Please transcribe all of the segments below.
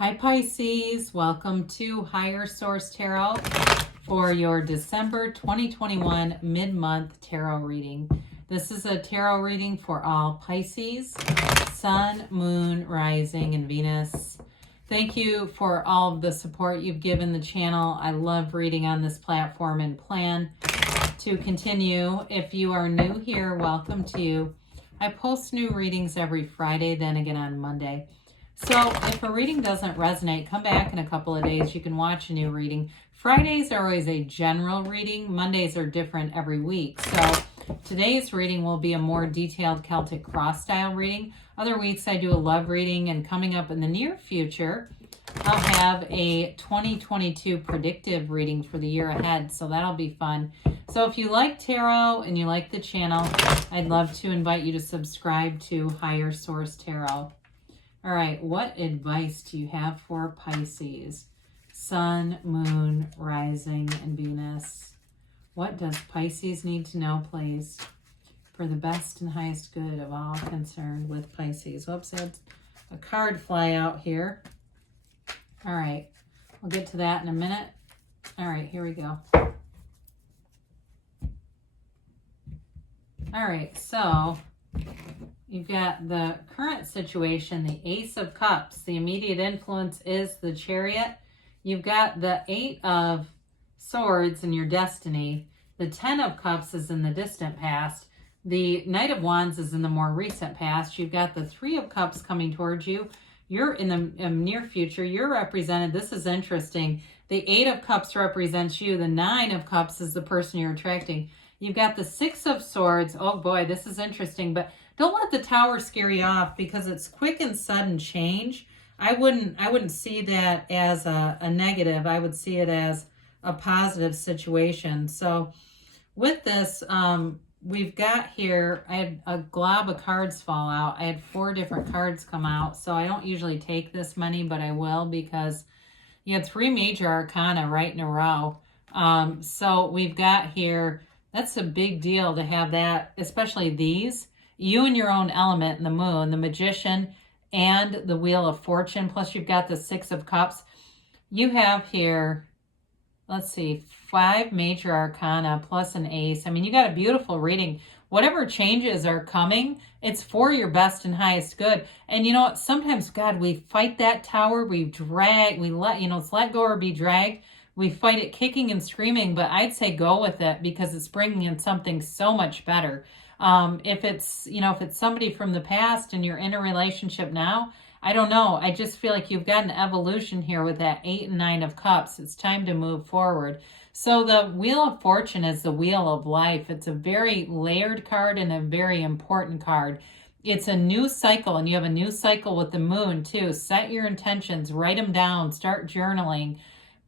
Hi Pisces, welcome to Higher Source Tarot for your December 2021 mid-month tarot reading. This is a tarot reading for all Pisces, Sun, Moon, Rising, and Venus. Thank you for all of the support you've given the channel. I love reading on this platform and plan to continue. If you are new here, welcome to you. I post new readings every Friday, then again on Monday. So if a reading doesn't resonate, come back in a couple of days. You can watch a new reading. Fridays are always a general reading. Mondays are different every week. So today's reading will be a more detailed Celtic cross style reading. Other weeks I do a love reading, and coming up in the near future, I'll have a 2022 predictive reading for the year ahead. So that'll be fun. So if you like tarot and you like the channel, I'd love to invite you to subscribe to Higher Source Tarot. All right, what advice do you have for Pisces? Sun, Moon, Rising, and Venus. What does Pisces need to know, please, for the best and highest good of all concerned with Pisces? Whoops, I had a card fly out here. All right, we'll get to that in a minute. All right, here we go. All right, so you've got the current situation, the Ace of Cups. The immediate influence is the Chariot. You've got the Eight of Swords in your destiny. The Ten of Cups is in the distant past. The Knight of Wands is in the more recent past. You've got the Three of Cups coming towards you. You're in the near future. You're represented. This is interesting. The Eight of Cups represents you. The Nine of Cups is the person you're attracting. You've got the Six of Swords. Oh boy, this is interesting, but don't let the Tower scare you off because it's quick and sudden change. I wouldn't see that as a negative. I would see it as a positive situation. So with this, we've got here, I had a glob of cards fall out. I had 4 different cards come out. So I don't usually take this many, but I will because you had 3 major arcana right in a row. So we've got here, that's a big deal to have that, especially these. You and your own element in the Moon, the Magician, and the Wheel of Fortune, plus you've got the Six of Cups. You have here, let's see, 5 major arcana plus an ace. I mean, you got a beautiful reading. Whatever changes are coming, it's for your best and highest good. And you know what? Sometimes, God, we fight that Tower. We drag, we let, it's let go or be dragged. We fight it kicking and screaming, but I'd say go with it because it's bringing in something so much better. If it's somebody from the past and you're in a relationship now, I don't know. I just feel like you've got an evolution here with that 8 and 9 of Cups. It's time to move forward. So the Wheel of Fortune is the wheel of life. It's a very layered card and a very important card. It's a new cycle, and you have a new cycle with the Moon too. Set your intentions, write them down, start journaling.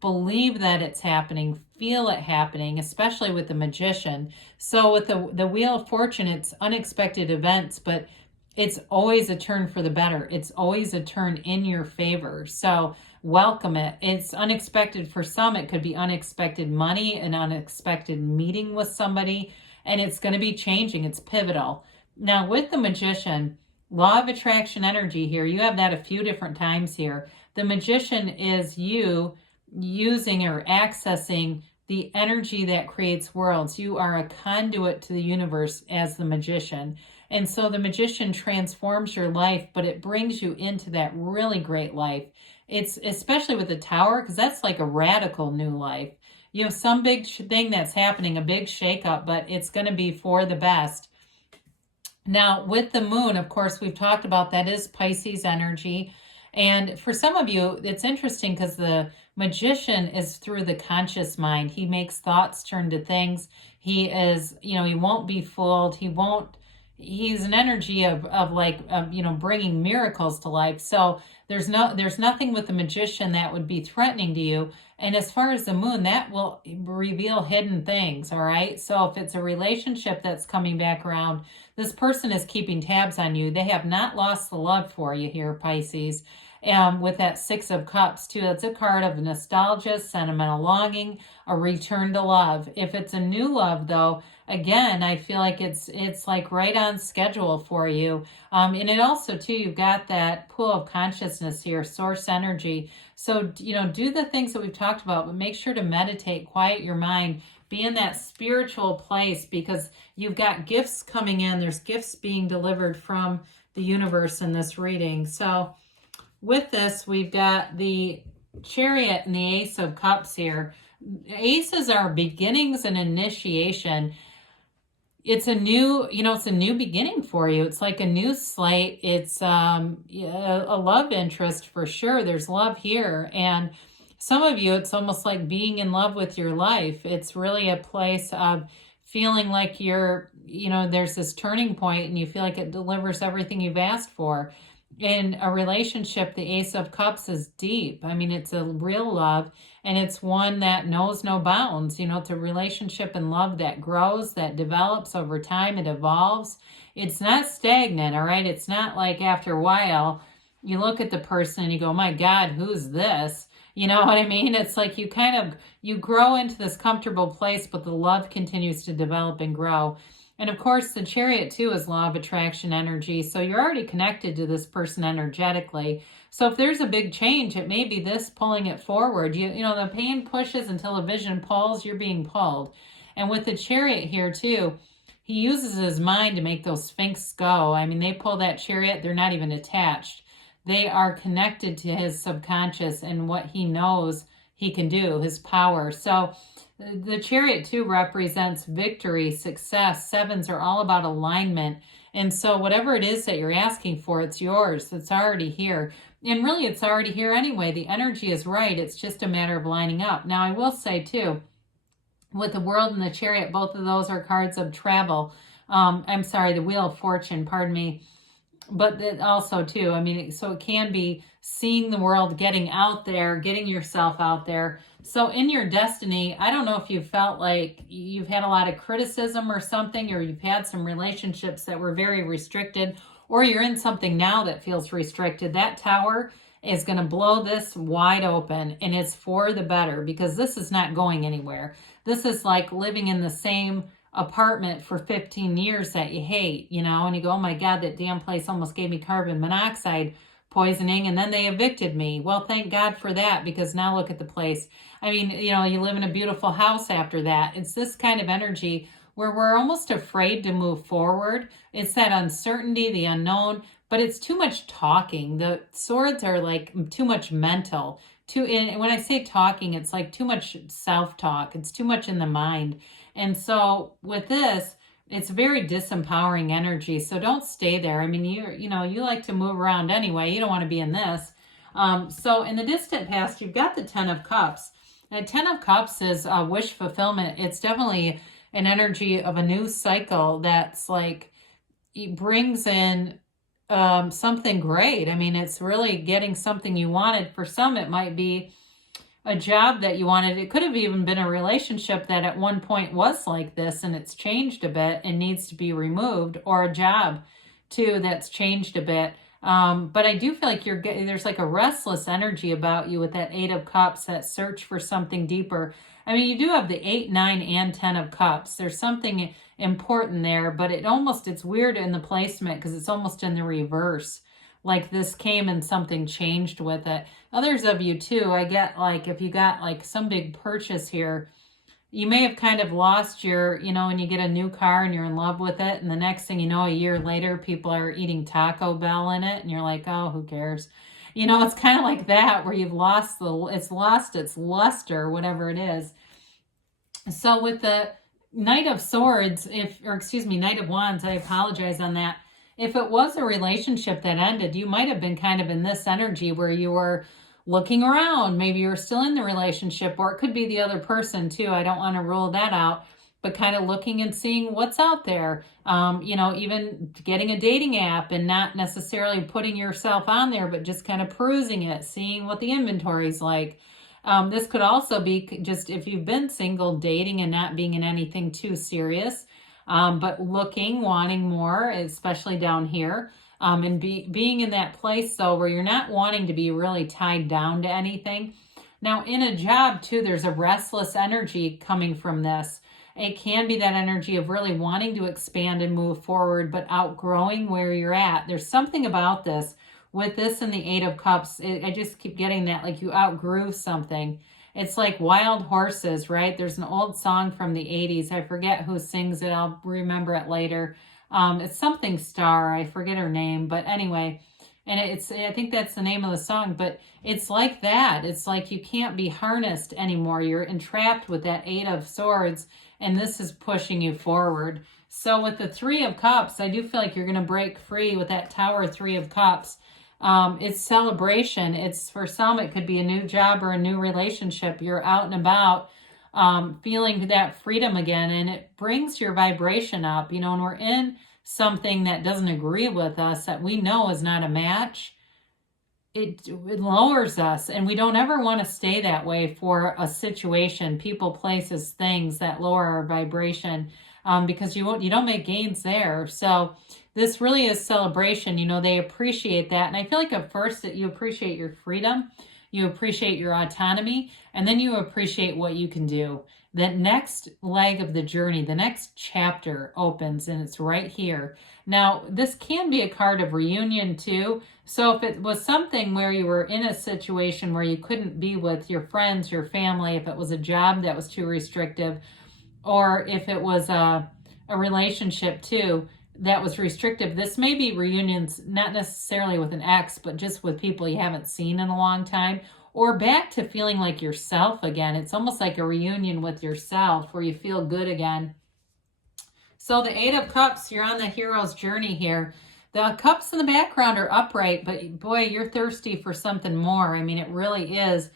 Believe that it's happening, feel it happening, especially with the Magician. So with the Wheel of Fortune, it's unexpected events, but it's always a turn for the better. It's always a turn in your favor. So welcome it. It's unexpected for some. It could be unexpected money, an unexpected meeting with somebody, and it's going to be changing. It's pivotal. Now with the Magician, law of attraction energy here, you have that a few different times here. The Magician is you using or accessing the energy that creates worlds. You are a conduit to the universe as the Magician. And so the Magician transforms your life, but it brings you into that really great life. It's especially with the Tower, because that's like a radical new life. You have some big thing that's happening, a big shakeup, but it's going to be for the best. Now with the Moon, of course, we've talked about that is Pisces energy. And for some of you, it's interesting because the Magician is through the conscious mind. He makes thoughts turn to things. He is, he won't be fooled. He's an energy of bringing miracles to life. So there's nothing with the Magician that would be threatening to you. And as far as the Moon, that will reveal hidden things, all right? So if it's a relationship that's coming back around, this person is keeping tabs on you. They have not lost the love for you here, Pisces. With that Six of Cups, too, that's a card of nostalgia, sentimental longing, a return to love. If it's a new love, though, again, I feel like it's like right on schedule for you. And it also too, you've got that pool of consciousness here, source energy. So, you know, do the things that we've talked about, but make sure to meditate, quiet your mind, be in that spiritual place, because you've got gifts coming in. There's gifts being delivered from the universe in this reading. So with this, we've got the Chariot and the Ace of Cups here. Aces are beginnings and initiation. It's a new, you know, it's a new beginning for you. It's like a new slate. It's a love interest for sure. There's love here. And some of you, it's almost like being in love with your life. It's really a place of feeling like you're, you know, there's this turning point and you feel like it delivers everything you've asked for. In a relationship, the Ace of Cups is deep. I mean, it's a real love, and it's one that knows no bounds. You know, it's a relationship and love that grows, that develops over time. It evolves. It's not stagnant, all right? It's not like after a while, you look at the person and you go, my God, who's this? You know what I mean? It's like you grow into this comfortable place, but the love continues to develop and grow. And of course, the Chariot too is law of attraction energy. So you're already connected to this person energetically. So if there's a big change, it may be this pulling it forward. You know, the pain pushes until the vision pulls, you're being pulled. And with the Chariot here too, he uses his mind to make those Sphinx go. I mean, they pull that Chariot, they're not even attached. They are connected to his subconscious and what he knows he can do, his power. So the Chariot too represents victory, success. Sevens are all about alignment. And so whatever it is that you're asking for, it's yours. It's already here. And really, it's already here anyway. The energy is right. It's just a matter of lining up. Now, I will say too, with the World and the Chariot, both of those are cards of travel. I'm sorry, the Wheel of Fortune, pardon me. But it also too, I mean, so it can be seeing the world, getting out there, getting yourself out there. So in your destiny, I don't know if you felt like you've had a lot of criticism or something, or you've had some relationships that were very restricted, or you're in something now that feels restricted. That Tower is going to blow this wide open, and it's for the better, because this is not going anywhere. This is like living in the same apartment for 15 years that you hate, you know, and you go, oh my God, that damn place almost gave me carbon monoxide poisoning, and then they evicted me. Well, thank God for that, because now look at the place. I mean, you know, you live in a beautiful house after that. It's this kind of energy where we're almost afraid to move forward. It's that uncertainty, the unknown, but it's too much talking. The swords are like too much mental. And when I say talking, it's like too much self-talk. It's too much in the mind. And so with this, it's very disempowering energy. So don't stay there. I mean, you like to move around anyway. You don't want to be in this. So in the distant past, you've got the Ten of Cups. The Ten of Cups is wish fulfillment. It's definitely an energy of a new cycle that's like, it brings in something great. I mean, it's really getting something you wanted. For some, it might be a job that you wanted. It could have even been a relationship that at one point was like this and it's changed a bit and needs to be removed, or a job too that's changed a bit. But I do feel like there's like a restless energy about you with that Eight of Cups, that search for something deeper. I mean, you do have the 8, 9, and 10 of Cups. There's something important there, but it's weird in the placement because it's almost in the reverse. Like this came and something changed with it. Others of you too, I get like, if you got like some big purchase here, you may have kind of lost your, when you get a new car and you're in love with it, and the next thing you know, a year later, people are eating Taco Bell in it, and you're like, oh, who cares? It's kind of like that, where you've lost it's lost its luster, whatever it is. So with the Knight of Swords, Knight of Wands, I apologize on that. If it was a relationship that ended, you might have been kind of in this energy where you were looking around. Maybe you're still in the relationship, or it could be the other person too. I don't want to rule that out, but kind of looking and seeing what's out there. Even getting a dating app and not necessarily putting yourself on there, but just kind of perusing it, seeing what the inventory's like. This could also be just if you've been single, dating and not being in anything too serious, but looking, wanting more, especially down here. And being in that place, though, where you're not wanting to be really tied down to anything. Now, in a job, too, there's a restless energy coming from this. It can be that energy of really wanting to expand and move forward, but outgrowing where you're at. There's something about this. With this and the Eight of Cups, I just keep getting that, like you outgrew something. It's like wild horses, right? There's an old song from the 80s. I forget who sings it. I'll remember it later. It's something Star. I forget her name. But anyway, and I think that's the name of the song. But it's like that. It's like you can't be harnessed anymore. You're entrapped with that Eight of Swords. And this is pushing you forward. So with the Three of Cups, I do feel like you're going to break free with that Tower, Three of Cups. It's celebration. It's, for some, it could be a new job or a new relationship. You're out and about, feeling that freedom again, and it brings your vibration up. You know, when we're in something that doesn't agree with us, that we know is not a match, it lowers us, and we don't ever want to stay that way for a situation, people, places, things that lower our vibration, because you don't make gains there. So this really is celebration. You know, they appreciate that. And I feel like at first that you appreciate your freedom, you appreciate your autonomy, and then you appreciate what you can do. That next leg of the journey, the next chapter opens, and it's right here. Now, this can be a card of reunion too. So if it was something where you were in a situation where you couldn't be with your friends, your family, if it was a job that was too restrictive, or if it was a relationship too that was restrictive, this may be reunions, not necessarily with an ex, but just with people you haven't seen in a long time, or back to feeling like yourself again. It's almost like a reunion with yourself where you feel good again. So the Eight of Cups, you're on the hero's journey here. The cups in the background are upright, but boy, you're thirsty for something more. I mean, it really is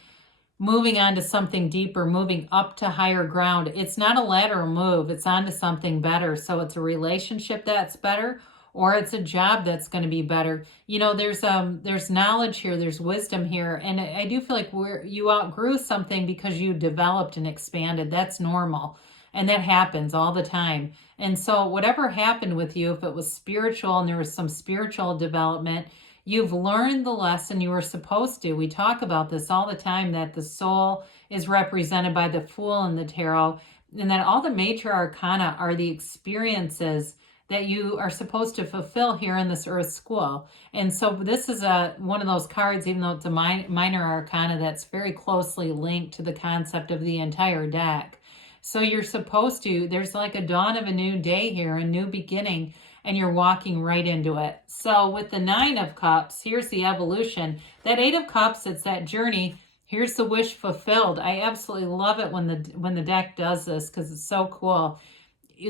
moving on to something deeper, moving up to higher ground. It's not a lateral move. It's on to something better. So it's a relationship that's better, or it's a job that's going to be better. You know, there's knowledge here, there's wisdom here. And I do feel like you outgrew something because you developed and expanded. That's normal. And that happens all the time. And so whatever happened with you, if it was spiritual and there was some spiritual development, you've learned the lesson you were supposed to. We talk about this all the time, that the soul is represented by the Fool in the tarot, and that all the major arcana are the experiences that you are supposed to fulfill here in this earth school. And so this is one of those cards, even though it's a minor arcana, that's very closely linked to the concept of the entire deck. So you're supposed to, there's like a dawn of a new day here, a new beginning, and you're walking right into it. So with the Nine of Cups, here's the evolution. That Eight of Cups, it's that journey. Here's the wish fulfilled. I absolutely love it when the deck does this, because it's so cool.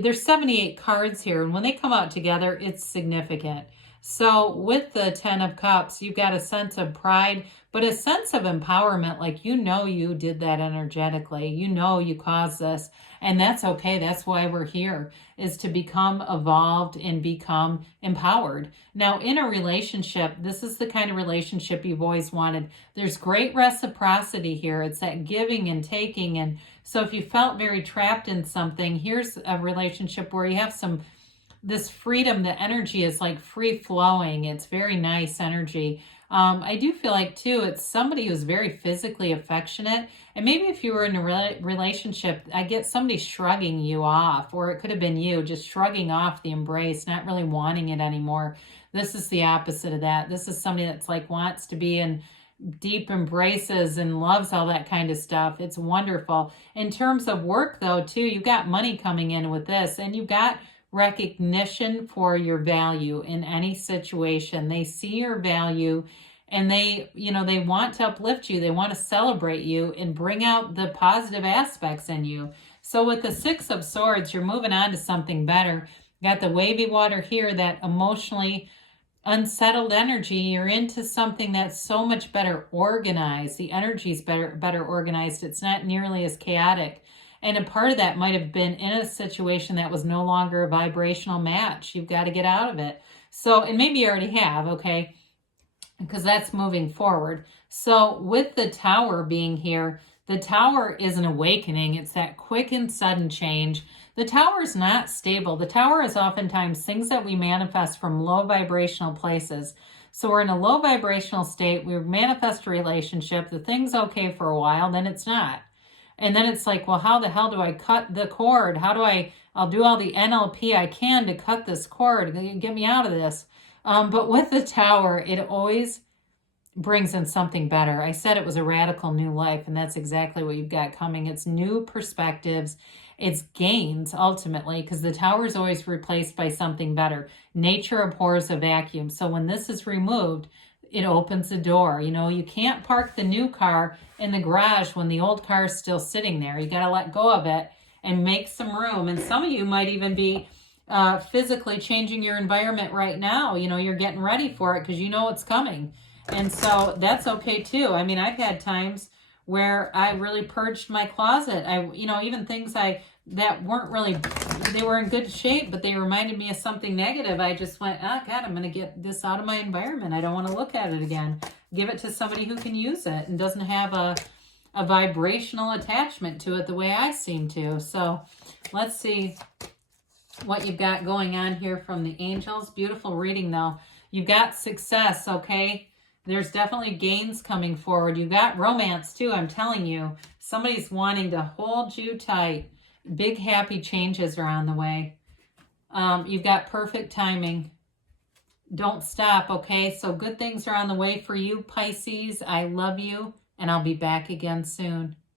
There's 78 cards here, and when they come out together, it's significant. So with the Ten of Cups, you've got a sense of pride, but a sense of empowerment, like you know you did that energetically. You know you caused this, and that's okay. That's why we're here, is to become evolved and become empowered. Now, in a relationship, this is the kind of relationship you've always wanted. There's great reciprocity here. It's that giving and taking. And so if you felt very trapped in something, here's a relationship where you have this freedom. The energy is like free flowing. It's very nice energy. I do feel like too, it's somebody who's very physically affectionate. And maybe if you were in a relationship, I get somebody shrugging you off, or it could have been you just shrugging off the embrace, not really wanting it anymore. This is the opposite of that. This is somebody that's like wants to be in deep embraces and loves all that kind of stuff. It's wonderful. In terms of work though, too, you've got money coming in with this, and you've got recognition for your value in any situation. They see your value, and they want to uplift you. They want to celebrate you and bring out the positive aspects in you. So with the Six of Swords, you're moving on to something better. You got the wavy water here, that emotionally unsettled energy. You're into something that's so much better organized. The energy's better organized. It's not nearly as chaotic. And a part of that might have been in a situation that was no longer a vibrational match. You've got to get out of it. So, and maybe you already have, okay, because that's moving forward. So with the Tower being here, the Tower is an awakening. It's that quick and sudden change. The Tower is not stable. The Tower is oftentimes things that we manifest from low vibrational places. So we're in a low vibrational state. We manifest a relationship. The thing's okay for a while, then it's not. And then it's like, well, how the hell do I cut the cord? I'll do all the NLP I can to cut this cord, get me out of this. But with the Tower, it always brings in something better. I said it was a radical new life, and that's exactly what you've got coming. It's new perspectives. It's gains, ultimately, because the Tower is always replaced by something better. Nature abhors a vacuum. So when this is removed, it opens the door. You know, you can't park the new car in the garage when the old car is still sitting there. You got to let go of it and make some room. And some of you might even be physically changing your environment right now. You know, you're getting ready for it because you know it's coming. And so that's okay too. I mean, I've had times where I really purged my closet. Even things that weren't really, they were in good shape, but they reminded me of something negative. I just went, oh God, I'm going to get this out of my environment. I don't want to look at it again. Give it to somebody who can use it and doesn't have a vibrational attachment to it the way I seem to. So let's see what you've got going on here from the angels. Beautiful reading though. You've got success, okay? There's definitely gains coming forward. You got romance too, I'm telling you. Somebody's wanting to hold you tight. Big happy changes are on the way. You've got perfect timing. Don't stop, okay? So good things are on the way for you, Pisces. I love you, and I'll be back again soon.